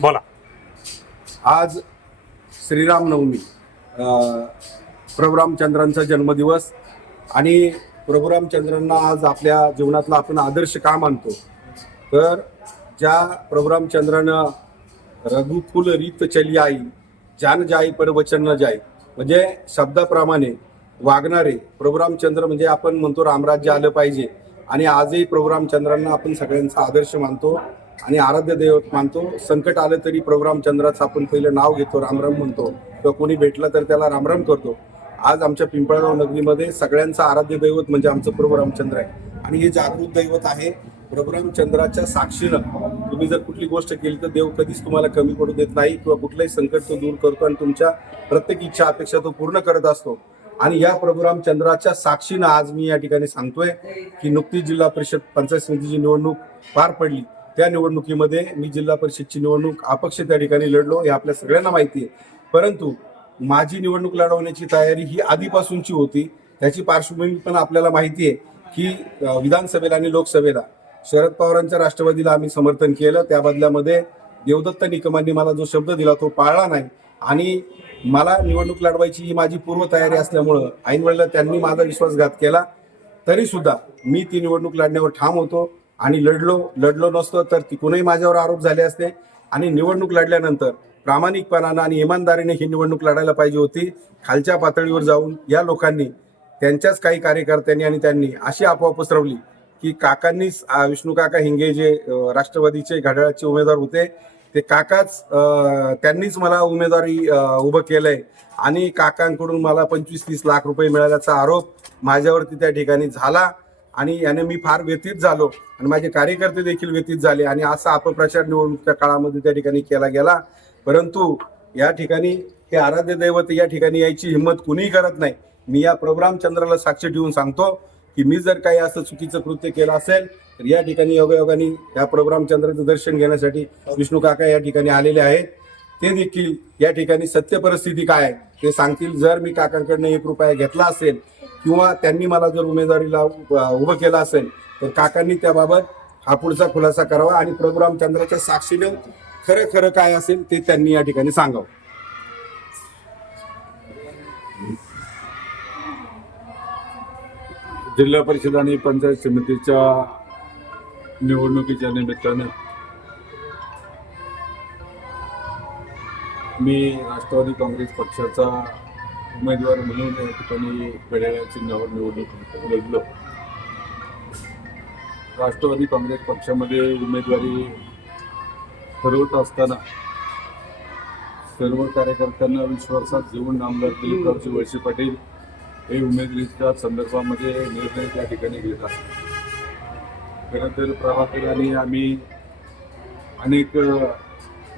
बोला. आज श्रीरामनवमी, प्रभू रामचंद्रांचा जन्मदिवस आणि प्रभू रामचंद्रांना आज आपल्या जीवनातला आपण आदर्श का मानतो, तर ज्या प्रभू रामचंद्रानं रघुकुल रीत चली आई, जान जाई पर वचन न जाई, म्हणजे शब्दाप्रमाणे वागणारे प्रभू रामचंद्र म्हणजे आपण म्हणतो रामराज्य आलं पाहिजे. आणि आजही प्रभू रामचंद्रांना आपण सगळ्यांचा आदर्श मानतो आणि आराध्य दैवत मानतो. संकट आलं तरी प्रभू रामचंद्राचं आपण पहिलं नाव घेतो, रामराम म्हणतो, किंवा कोणी भेटलं तर त्याला रामराम करतो. आज आमच्या पिंपळगाव नगरीमध्ये सगळ्यांचं आराध्य दैवत म्हणजे आमचं प्रभू रामचंद्र आहे आणि हे जागृत दैवत आहे. प्रभू रामचंद्राच्या साक्षीनं तुम्ही जर कुठली गोष्ट केली तर देव कधीच तुम्हाला कमी पडू देत नाही किंवा कुठलंही संकट तो दूर करतो आणि तुमच्या प्रत्येक इच्छा अपेक्षा तो पूर्ण करत असतो. आणि या प्रभू रामचंद्राच्या साक्षीनं आज मी या ठिकाणी सांगतोय की नुकतीच जिल्हा परिषद पंचायत समितीची निवडणूक पार पडली. त्या निवडणुकीमध्ये मी जिल्हा परिषदची निवडणूक अपक्ष त्या ठिकाणी लढलो, हे आपल्या सगळ्यांना माहिती आहे. परंतु माझी निवडणूक लढवण्याची तयारी ही आधीपासूनची होती. त्याची पार्श्वभूमी पण आपल्याला माहिती आहे की विधानसभेला आणि लोकसभेला शरद पवारांच्या राष्ट्रवादीला आम्ही समर्थन केलं. त्या बदल्यामध्ये देवदत्त निकमांनी मला जो शब्द दिला तो पाळला नाही आणि मला निवडणूक लढवायची ही माझी पूर्वतयारी असल्यामुळं ऐनवेळेला त्यांनी माझा विश्वासघात केला. तरी सुद्धा मी ती निवडणूक लढण्यावर ठाम होतो आणि लढलो नसतो तर तिकूनही माझ्यावर आरोप झाले असते. आणि निवडणूक लढल्यानंतर प्रामाणिकपणानं आणि इमानदारीने ही निवडणूक लढायला पाहिजे होती. खालच्या पातळीवर जाऊन या लोकांनी, त्यांच्याच काही कार्यकर्त्यांनी आणि त्यांनी अशी अफवा पसरवली की काकांनीच, विष्णू काका हिंगे जे राष्ट्रवादीचे घड्याळाचे उमेदवार होते, ते काकाच त्यांनीच मला उमेदवारी उभं केलंय आणि काकांकडून मला 25-30 लाख रुपये मिळाल्याचा आरोप माझ्यावरती त्या ठिकाणी झाला. आणि याने मी फार व्यथित झालो आणि माझे कार्यकर्ते देखील व्यथित झाले आणि असा अपप्रचार निवडणुकीच्या काळामध्ये त्या ठिकाणी केला गेला. परंतु या ठिकाणी हे आराध्य दैवत या ठिकाणी यायची हिंमत कुणीही करत नाही. मी या प्रभू रामचंद्राला साक्षी ठेवून सांगतो की मी जर काही असं चुकीचं कृत्य केलं असेल तर या ठिकाणी योगायोगाने या प्रभू रामचंद्राचं दर्शन घेण्यासाठी विष्णू काका या ठिकाणी आलेले आहेत. ते देखील या ठिकाणी सत्य परिस्थिती काय आहे ते सांगतील. जर मी काकांकडनं 1 रुपया घेतला असेल किंवा त्यांनी मला जर उमेदवारीला उभं केलं असेल तर काकांनी त्याबाबत हा पुढचा खुलासा करावा आणि प्रभू रामचंद्राच्या साक्षीनं खरं खरं काय असेल ते त्यांनी या ठिकाणी सांगावं. जिल्हा परिषद आणि पंचायत समितीच्या निवडणुकीच्या निमित्तानं मी राष्ट्रवादी काँग्रेस पक्षाचा उमेदवार म्हणून या ठिकाणी घड्याळ्या चिन्हावर निवडणूक लढलो. राष्ट्रवादी काँग्रेस पक्षामध्ये उमेदवारी ठरवत असताना सर्व कार्यकर्त्यांना विश्वासात घेऊन आमदार दिलीपरावजी वळसे पाटील हे उमेदवारीच्या संदर्भामध्ये निर्णय त्या ठिकाणी घेत असतात. खरं तर प्रभाकर आणि आम्ही अनेक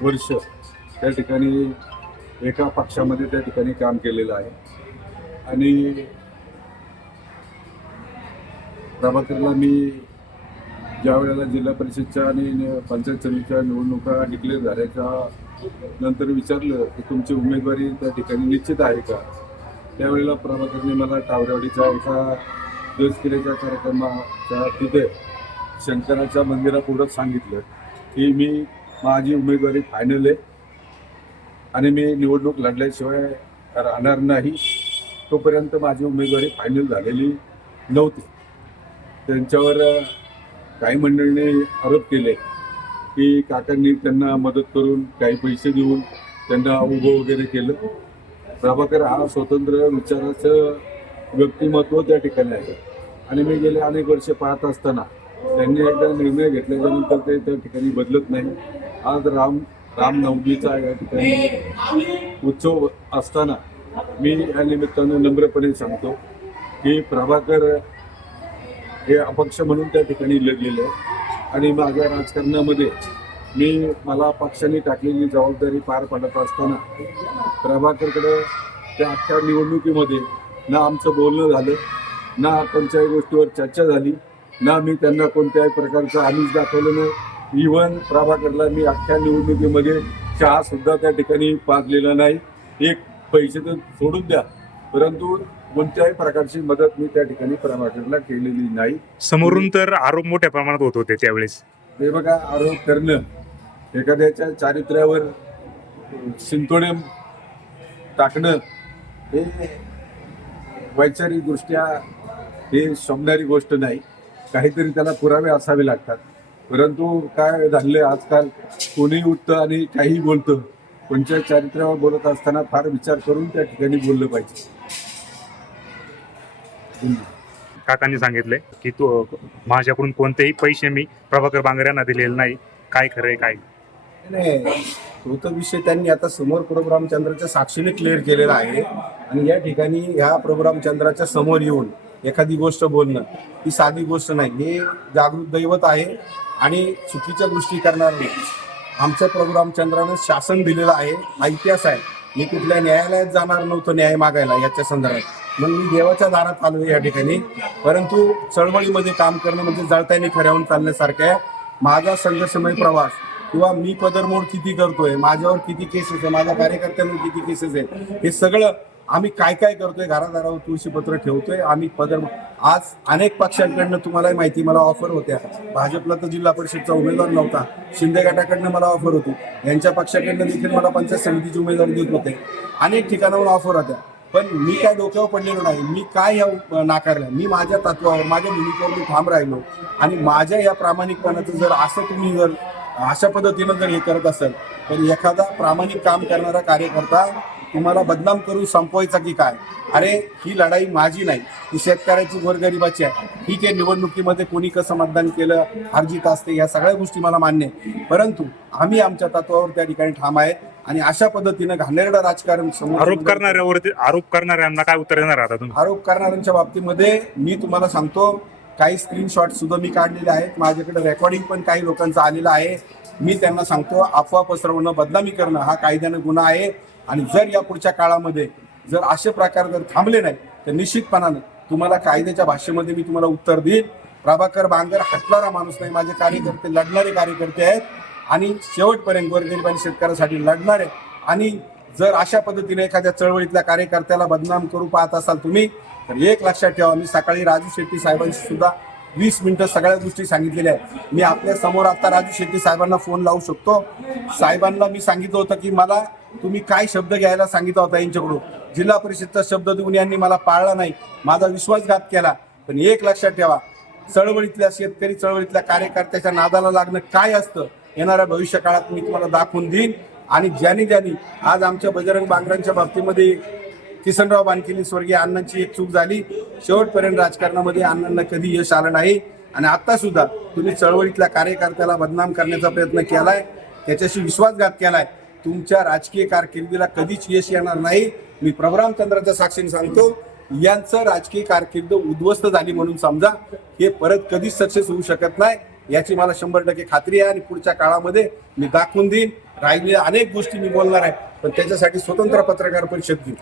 वर्ष त्या ठिकाणी एका पक्षामध्ये त्या ठिकाणी काम केलेलं आहे आणि प्रभाकरला मी ज्या वेळेला जिल्हा परिषदच्या आणि पंचायत समितीच्या निवडणुका डिक्लेअर झाल्याच्या नंतर विचारलं की तुमची उमेदवारी त्या ठिकाणी निश्चित आहे का. त्यावेळेला प्रभाकरने मला टावरेवाडीच्या एका दसकिऱ्याच्या कार्यक्रमाच्या तिथे शंकराच्या मंदिरापुढंच सांगितलं की मी माझी उमेदवारी फायनल आहे आणि मी निवडणूक लढल्याशिवाय राहणार नाही. तोपर्यंत माझी उमेदवारी फायनल झालेली नव्हती. त्यांच्यावर काही मंडळींनी आरोप केले की काकांनी त्यांना मदत करून काही पैसे देऊन त्यांना उभं वगैरे केलं. प्रभाकर हा स्वतंत्र विचाराचं व्यक्तिमत्व त्या ठिकाणी आहे आणि मी गेले अनेक वर्षे पाहत असताना त्यांनी एकदा निर्णय घेतल्याच्यानंतर ते त्या ठिकाणी बदलत नाही. आज रामनवमीचा या ठिकाणी उत्सव असताना मी या निमित्तानं नम्रपणे सांगतो की प्रभाकर हे अपक्ष म्हणून त्या ठिकाणी लढलेलं आहे आणि माझ्या राजकारणामध्ये मला पक्षाने टाकलेली जबाबदारी पार पाडत असताना प्रभाकरकडं त्या अख्ख्या निवडणुकीमध्ये ना आमचं बोलणं झालं, ना कोणत्याही गोष्टीवर चर्चा झाली, ना मी त्यांना कोणत्याही प्रकारचं आमिष दाखवलं नाही. इव्हन प्रभाकरला मी अख्ख्या निवडणुकीमध्ये चहा सुद्धा त्या ठिकाणी पाजलेला नाही. एक पैसे तर सोडून द्या, परंतु कोणत्याही प्रकारची मदत मी त्या ठिकाणी प्रभाकरला केलेली नाही. समोरून तर आरोप मोठ्या प्रमाणात होत होते त्यावेळेस. हे बघा, आरोप करणं एखाद्याच्या चारित्र्यावर शिंतोडे टाकणं हे वैचारिकदृष्ट्या हे शोभणारी गोष्ट नाही. काहीतरी त्याला पुरावे असावे लागतात. परंतु काय झाले आजकाल कोणीही उठतं आणि काहीही बोलतं. कोणत्या चारित्र्यावर बोलत असताना फार विचार करून त्या ठिकाणी बोललं पाहिजे. काकांनी सांगितले की तो माझ्याकडून कोणतेही पैसे मी प्रभाकर बांगर यांना दिलेले नाही. काय खरंय काय नाही, तो तर विषय त्यांनी आता समोर प्रभू रामचंद्राच्या साक्षीने क्लिअर केलेला आहे. आणि या ठिकाणी ह्या प्रभू रामचंद्राच्या समोर येऊन एखादी गोष्ट बोलणं ही साधी गोष्ट नाही. हे जागृत दैवत आहे आणि चुकीच्या गोष्टी करणार नाही. आमच्या प्रभू रामचंद्रानं शासन दिलेलं आहे, हा इतिहास आहे. मी कुठल्या न्यायालयात जाणार नव्हतं न्याय मागायला याच्या संदर्भात. मग मी देवाच्या दारात आलो या ठिकाणी. परंतु चळवळीमध्ये काम करणं म्हणजे जळतानी खऱ्याहून चालण्यासारखं आहे. माझा संघर्षमय प्रवास किंवा मी पदरमोड किती करतोय, माझ्यावर किती केसेस आहे, माझ्या कार्यकर्त्यांवर किती केसेस आहेत, हे सगळं आम्ही काय काय करतोय. घरादारावर तुळशीपत्र ठेवतोय आम्ही. आज अनेक पक्षांकडनं तुम्हालाही माहिती मला ऑफर होत्या. भाजपला तर जिल्हा परिषदचा उमेदवार नव्हता, शिंदे गटाकडनं मला ऑफर होती. यांच्या पक्षाकडनं देखील मला पंचायत समितीची उमेदवारी देत होते. अनेक ठिकाणावर ऑफर होत्या. पण मी काय डोक्यावर पडलेलो नाही. मी काय ह्या नाकारल्या. मी माझ्या तत्वावर माझ्या भूमिकेवर मी ठाम राहिलो. आणि माझ्या या प्रामाणिकपणाचं जर असं तुम्ही जर अशा पद्धतीनं जर हे करत असेल तर एखादा प्रामाणिक काम करणारा कार्यकर्ता तुम्हाला बदनाम करून संपवायचा की काय. अरे ही लढाई माझी नाही, ही शेतकऱ्याची गोरगरिबाची आहे. ठीक आहे, निवडणुकीमध्ये कोणी कसं मतदान केलं हारजीत असते, या सगळ्या गोष्टी मला मान्य आहे. परंतु आम्ही आमच्या तत्वावर त्या ठिकाणी ठाम आहे. आणि अशा पद्धतीनं घाणेरडं राजकारण आरोप करणाऱ्यांना काय उत्तर देणार आता तुम्ही? आरोप करणाऱ्यांच्या बाबतीमध्ये मी तुम्हाला सांगतो, काही स्क्रीनशॉट सुद्धा मी काढलेले आहेत. माझ्याकडे रेकॉर्डिंग पण काही लोकांचं आलेलं आहे. मी त्यांना सांगतो, अफवा पसरवणं, बदनामी करणं हा कायद्यानं गुन्हा आहे. आणि जर या पुढच्या काळामध्ये जर असे प्रकार जर थांबले नाही तर निश्चितपणानं तुम्हाला कायद्याच्या भाषेमध्ये मी तुम्हाला उत्तर देईन. प्रभाकर बांगर हटणारा माणूस नाही. माझे कार्यकर्ते लढणारे कार्यकर्ते आहेत आणि शेवटपर्यंत गोरगरीब आणि शेतकऱ्यासाठी लढणारे. आणि जर अशा पद्धतीने एखाद्या चळवळीतल्या कार्यकर्त्याला बदनाम करू पाहत असाल तुम्ही तर एक लक्षात ठेवा, मी सकाळी राजू शेट्टी साहेबांशी सुद्धा 20 मिनिटं सगळ्या गोष्टी सांगितलेल्या आहेत. मी आपल्या समोर आता राजू शेट्टी साहेबांना फोन लावू शकतो. साहेबांना मी सांगितलं होतं की मला तुम्ही काय शब्द घ्यायला सांगितला होता यांच्याकडून. जिल्हा परिषदचा शब्द देऊन यांनी मला पाळला नाही, माझा विश्वासघात केला. पण एक लक्षात ठेवा, चळवळीतल्या शेतकरी चळवळीतल्या कार्यकर्त्याच्या नादाला लागणं काय असतं येणाऱ्या भविष्य काळात मी तुम्हाला दाखवून देईन. आणि ज्यांनी आज आमच्या बजरंग बांगरांच्या बाबतीमध्ये किसनराव बानकिनी स्वर्गीय अण्णांची एक चूक झाली. शेवटपर्यंत राजकारणामध्ये अण्णांना कधी यश आलं नाही. आणि आता सुद्धा तुम्ही चळवळीतल्या कार्यकर्त्याला बदनाम करण्याचा प्रयत्न केलाय, त्याच्याशी विश्वासघात केलाय. तुमच्या राजकीय कारकिर्दीला कधीच यश येणार नाही. मी प्रभू रामचंद्राच्या साक्षीने सांगतो, यांचं राजकीय कारकीर्द उद्ध्वस्त झाली म्हणून समजा. हे परत कधीच सक्सेस होऊ शकत नाही याची मला 100% खात्री आहे. आणि पुढच्या काळामध्ये मी दाखवून देईन. राहिलेल्या अनेक गोष्टी मी बोलणार आहे, पण त्याच्यासाठी स्वतंत्र पत्रकार परिषद घेऊ.